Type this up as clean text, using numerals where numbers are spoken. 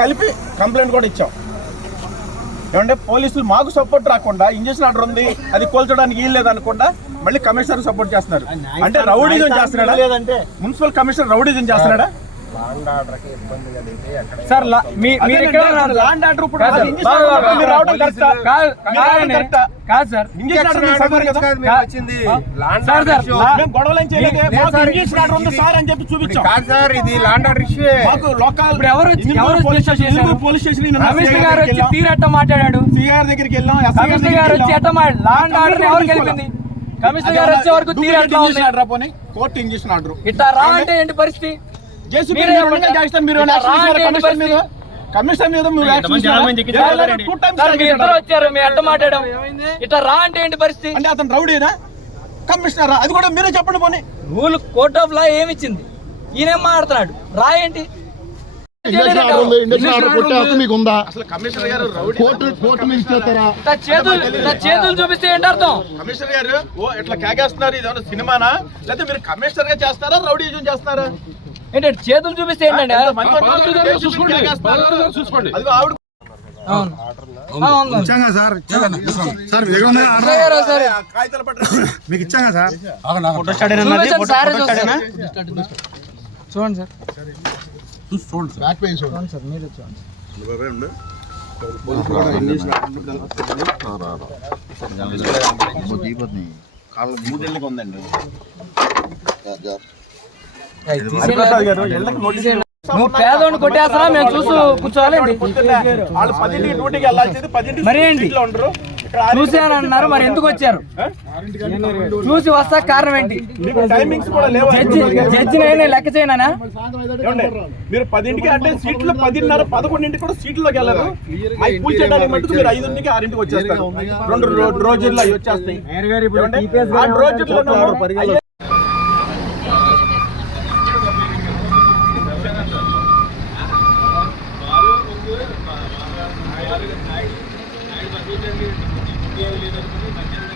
కలిపి కంప్లైంట్ కూడా ఇచ్చాం. ఏమంటే పోలీసులు మాకు సపోర్ట్ రాకుండా ఇంజక్షన్ ఆర్డర్ ఉంది అది కోల్చడానికి వీల్లేదు అనుకుండా మళ్ళీ కమిషనర్ సపోర్ట్ చేస్తున్నారు. అంటే రౌడీజం చేస్తున్నాడా? లేదంటే మున్సిపల్ కమిషనర్ రౌడీజం చేస్తున్నాడా? సార్ ల్యాండ్ ఆర్డర్ ఇప్పుడు కాదు సార్, సార్ అని చెప్పి చూపించాం. ఇది land order issue. Police station commissioner గారు వచ్చి తీరట్ట మాట్లాడాడు. సిఆర్ దగ్గరికి వెళ్ళాం. కమిషనర్ గారు వచ్చి ఎట్ట ల్యాండ్ ఆర్డర్ ఎవరు గెలిపింది? కమిషనర్ గారు వచ్చే వరకు కోర్టు ఇంజక్షన్ ఆర్డర్ ఇట్లా రా అంటే ఏంటి పరిస్థితి? కమిషనర్ మీద వచ్చారు, మేము ఎట్ట మాట్లాడాం. ఇట్లా రా అంటే ఏంటి పరిస్థితి? అంటే అతను రౌడీనా కమిషనర్? అది కూడా మీరే చెప్పండి. పోనీ రూల్ కోర్ట్ ఆఫ్ లా ఏమిచ్చింది? ఈయనేం మాట్లాడుతున్నాడు? రా ఏంటి? చేతులు చూపిస్తే ఏంటి అర్థం? కమిషనర్ గారు ఇట్లా కేకేస్తున్నారు, ఇదేమన్నా సినిమానా లేకపోతే మీరు కమిషనర్ గా చేస్తారా రౌడీజం చేస్తారా? ఏంటంటే చేతులు చూపిస్తే ఏంటంటే చూసుకోండి. మీకు ఇచ్చాగా సార్ చూడండి సార్, మీరు ఉందండి. నువ్వు పేదోడిని కొట్టేస్తారా? మేము చూసి కూర్చోవాలండి. వాళ్ళు 10ంటికి డ్యూటీకి వెళ్ళాల్సింది 10ంటికి మరి ఏంటి చూసాను అన్నారు, మరి ఎందుకు వచ్చారు? చూసి వస్తా కారణం ఏంటి? టైమింగ్స్ కూడా లేవు. జడ్జిని లెక్క చేయనా? మీరు 10ంటికి అంటే సీట్లు 10:30 11ంటికి కూడా సీట్లోకి వెళ్ళరు. అవి పూజ చేయడానికి మటుకు మీరు 5ంటికి 6ంటికి వచ్చేస్తారు. 2 రోజుల్లో అవి వచ్చేస్తాయి.